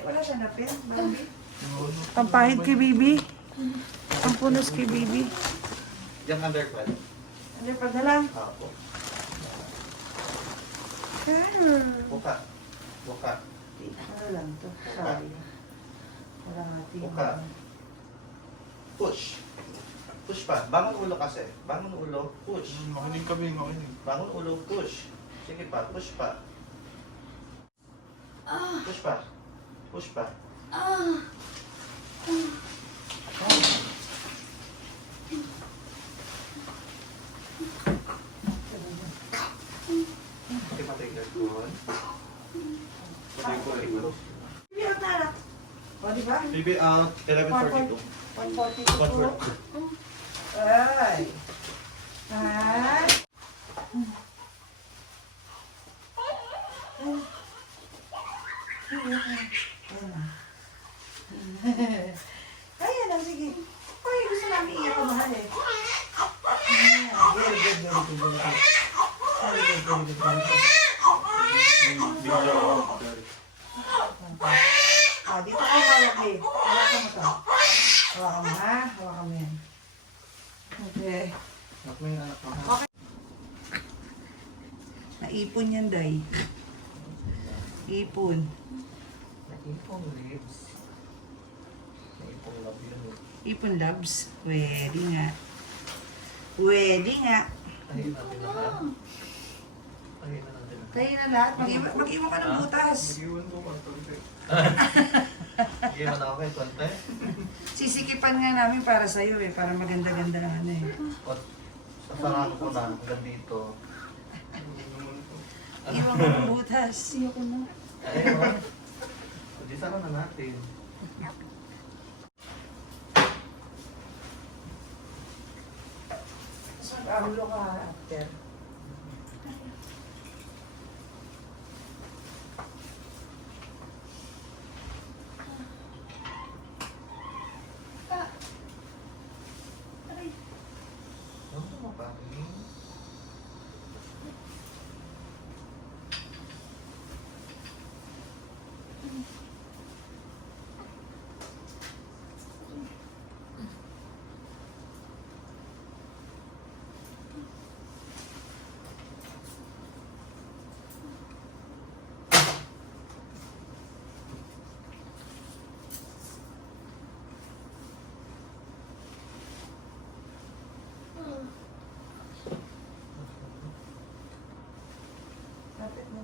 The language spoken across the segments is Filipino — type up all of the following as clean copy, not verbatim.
Wala siya na pen, baby. Pampahid kay baby. Pampunos kay baby. Diyan underpad. Underpad na lang. Opo. Buka. Buka. Ano lang to? Sorry. Wala nga Buka. Push. Push pa. Bangon ulo kasi. Bangon ulo. Push. Makinig kami, makinig. Bangon ulo. Push. Sige pa. Push pa. Push pa. Push pa. Okay, matrigger ko. Baby out na anak. O, di ba? Baby out. 11:42. 140. Ay. Ay. Kaya na, sige. Ay, gusto namin iyak ko mahal eh. Very good, very good, very good. Very good, very good, very good. Ah, dito ka hawak eh. Hawakan mo to. Hawakan mo ha. Hawakan mo yan. Okay. Nak mo yung anak mo. Okay. Naipon yan, Day. Ipon. Naipong lips. Naipong love yun. Ipon loves. Pwede nga. Pwede nga. Tahin natin lahat. Tahin na natin lahat. Tayo na lahat. Mag-iwan ka ng butas. Mag-iwan ko, Konti. Iwan ako kay Konte. Sisikipan nga namin para sa'yo eh. Para maganda-ganda na ano eh. O, sasarahan ko na hanggang dito. Iwan ka ng butas. Ayun. Di sara na natin. Tapos mag-arulo ka after. Ano mo pa? Kapit mo.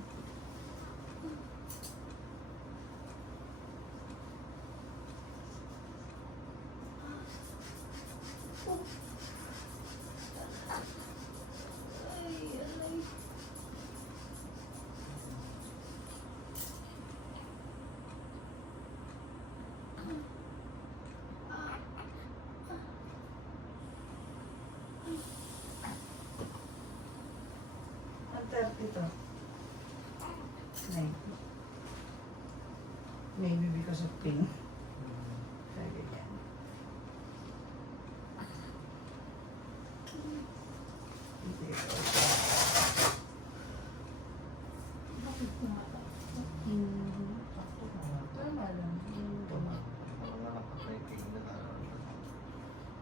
Ang 30 to. 90. Maybe because of pain. Sabi yan. Hindi. Tama lang.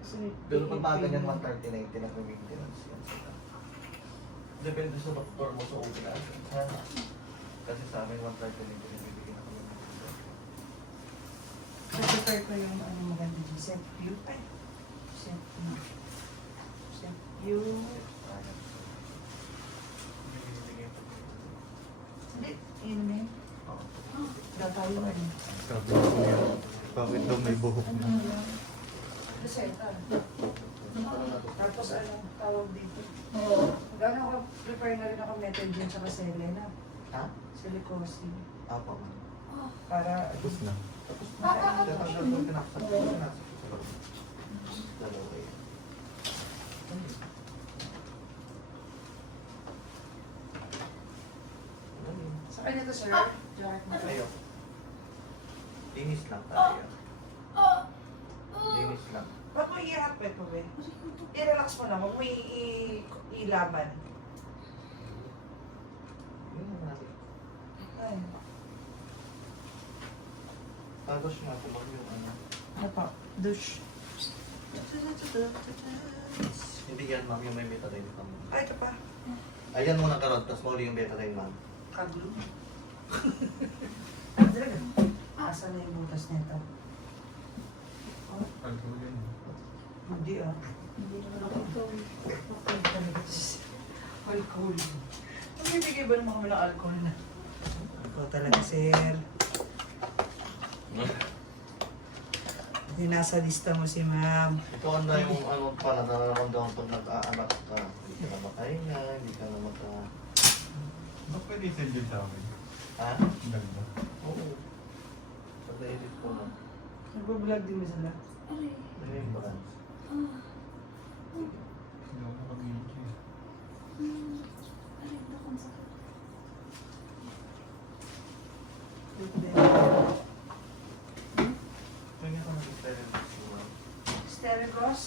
Kasi Pero pag mga ganyan 139, nag-maintenance yan sila. Depende sa doktor mo sa ulan. Kasi sa amin 139, pinibigyan na kami ng prepare ko yung ano maganda dyan. Set view. Ay. Set view. Set view. Hindi. Yun na yun. Datayo na yun. Bakit daw may buhok na? Reseta. Tapos ano, tawag dito. Gano'n ako, prepare na rin ako methadone sa Selena. Ha? Silicosis. Apo. Para, Tapos na. Tapos na. Pinakasal ko na. Dalawa yun. sa kanya to sir, jacket mo. Ayaw. Linis lang tayo. Linis lang. Ba't mo iiyak peto be? I-relax mo lang, huwag mo ilaban. Yun na natin. Ay. Tapos nga po yung ano. Ano pa? Douche. Hindi yan ma'am, yung may betadine ma'am. Ay, ito pa. Ayan muna karot, tapos muli yung betadine ma'am. Kaglo. Talaga. Asan na yung butas nito? Alcohol yan. Hindi ah. Hindi naman ako ito. Alcohol. Ang bibigay ba naman kami ng alcohol na? Ikaw talaga, sir. Hindi nasa lista mo si ma'am. Ito ang na yung ano pala, nararamdaman pag nag-aanak ka. Hindi ka na makahinga, hindi ka na maka... Ba't pwede i-send yun sa akin? Ha? Ang ganda. Oo. Pag-edit ko na. Nag-vlog din mo sila. Aray. Ano yung balance? Hindi ako nakag-video eh. Aray, naku, ang sakit. Kanya ka nag-experiment. Stereo cross.